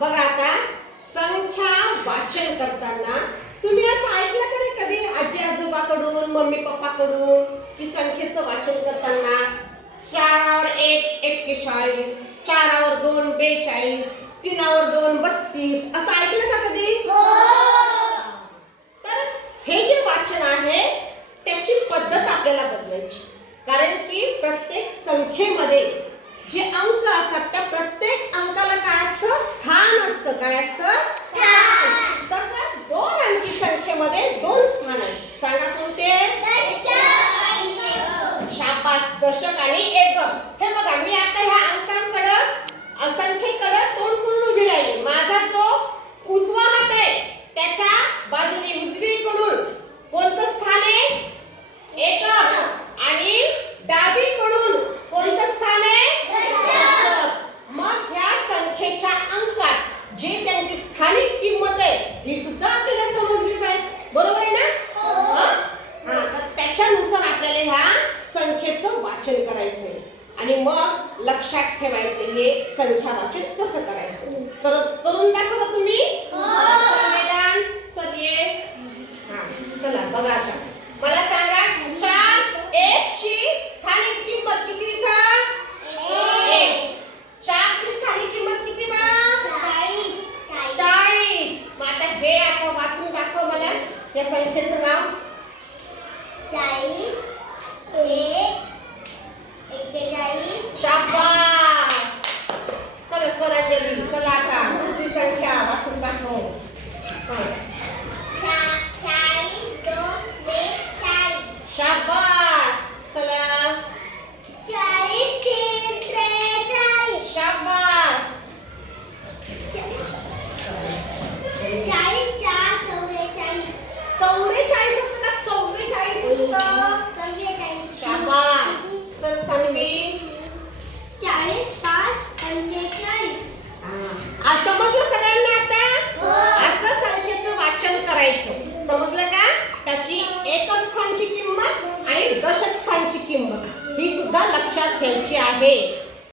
बघा आता संख्या वाचन करताना तुम्ही असं ऐकलं का रे कधी आजी आजोबाकडून मम्मी पप्पाकडून की संख्येचं वाचन करताना 4 वर 1 41, 4 वर 2 42, 3 वर 2 32 असं ऐकलं का कधी? तर हे जे वाचन आहे त्याची पद्धत आपल्याला बदलायची, कारण की प्रत्येक संख्येमध्ये जे अंक असतात त्या प्रत्येक अंकाला काय असतं? स्थान असतं. काय असतं? स्थान. तसंच 2 अंकी संख्येमध्ये 2 स्थान आहेत. सांगा कोणते? शाबास, दशक आणि एकक. हे बघा मी आता ह्या अंकांकडे संख्येकडे तोंड करून उभी राहिली. माझा जो उजवा हात आहे त्याच्या बाजूने उजवीकडून कोणतं स्थान आहे? एकक. आणि डावीकडून कोणतं स्थान आहे? मग ह्या संख्येच्या अंकात जे त्यांची स्थानिक किंमत आहे ही सुद्धा आपल्याला समजली पाहिजे. बरोबर आहे ना? तर त्याच्यानुसार आपल्याला ह्या संख्येचं वाचन करायचंय आणि मग लक्षात ठेवायचं हे संख्या वाचन कसं करायचं. तर करून दाखवा तुम्ही. मैदान चल ये. चला बघा आता मला सांगा 4 1 ची स्थानिक किंमत किती इथं? 1. 4 ची स्थानिक किंमत किती बाळा? 40. मग आता हे आता वाचून दाखव मला या संख्येचं नाव. 40 1 41. शाबास. चला स्वरांजली चला आता दुसरी संख्या वाचून दाखव. 40 2 40. शाबास. चला 40 3 43. शाबास. 40 4 44. 44 असतं का? 44 असतं. 44. शाबास. चल सानवी. 40 5 45. आज समजलं सगळ्यांना आता? हो. असं संख्येचं वाचन करायचं. समजलं का? त्याची एकक स्थानची किंमत आणि दशक स्थानची किंमत ही सुद्धा लक्षात घ्यायची आहे.